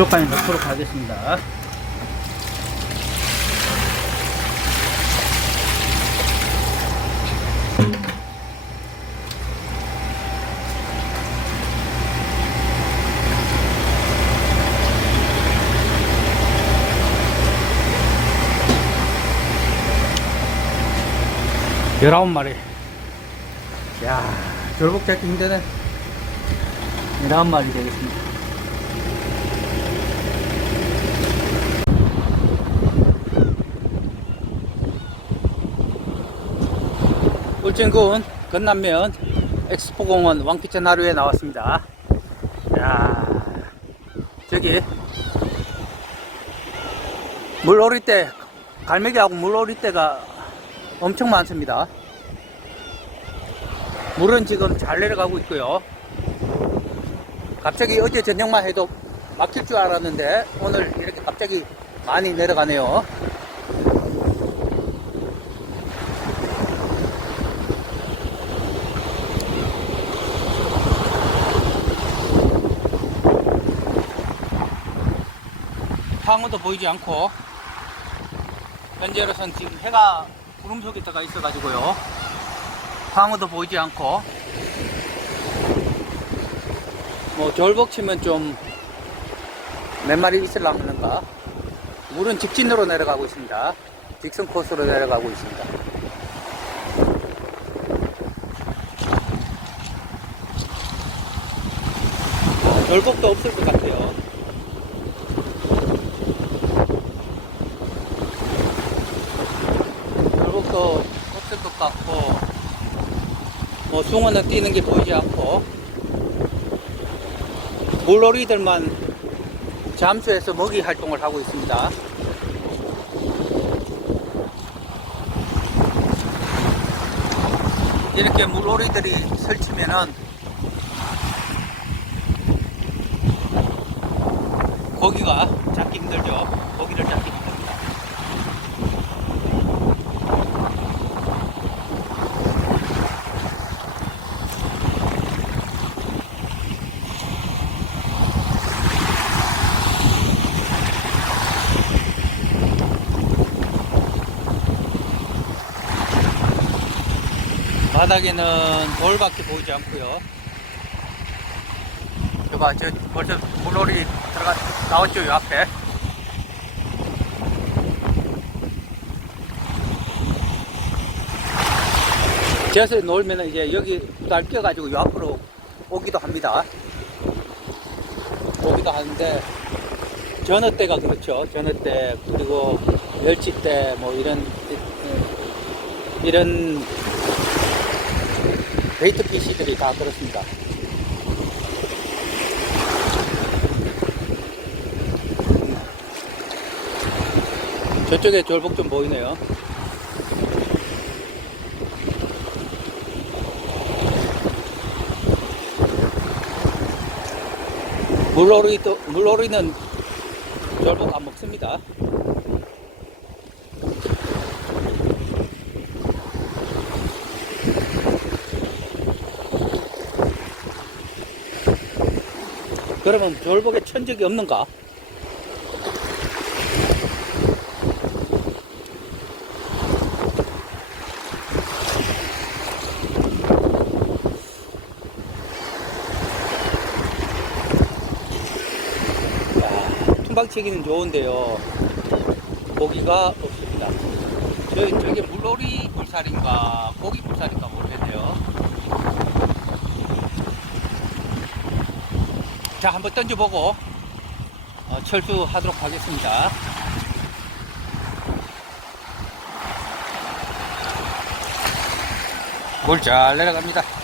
부족하니 넣도록 하겠습니다. 열아홉 마리. 야, 졸복 잡기 힘드네. 열아홉 마리 되겠습니다. 울진군 건남면 엑스포공원 왕피천 하루에 나왔습니다. 야, 저기 물오리 때 갈매기하고 물오리 때가 엄청 많습니다. 물은 지금 잘 내려가고 있고요. 갑자기 어제 저녁만 해도 막힐 줄 알았는데 오늘 이렇게 갑자기 많이 내려가네요. 황후도 보이지 않고 현재로선 지금 해가 구름 속에 들어가 있어 가지고요. 황후도 보이지 않고 뭐 졸복 치면 좀 몇 마리 있을라는가 물은 직진으로 내려가고 있습니다. 직선 코스로 내려가고 있습니다. 졸복도 없을 것 같아요. 졸복도 없을 것 같고 뭐 숭어는 뛰는 게 보이지 않고 물놀이들만 잠수해서 먹이 활동을 하고 있습니다. 이렇게 물놀이들이 설치면은 고기가 잡기 힘들죠. 고기를 잡기 바닥에는 돌밖에 보이지 않고요. 저봐, 저 벌써 물놀이 들어가 나왔죠, 요 앞에. 저에서 놀면 이제 여기 날 껴가지고 요 앞으로 오기도 합니다. 오기도 하는데 전어 때가 그렇죠. 전어 때 그리고 멸치 때 뭐 이런 이런 베이트 피시들이 다 그렇습니다. 저쪽에 졸복 좀 보이네요. 물오리도, 물오리는 졸복 안 먹습니다. 그러면 졸복에 천적이 없는가? 야, tum박치기는 좋은데요. 고기가 없습니다. 저, 저게 물놀이 불살인가, 고기 불살인가 모르겠네요. 자, 한번 던져보고, 어, 철수하도록 하겠습니다. 물 잘 내려갑니다.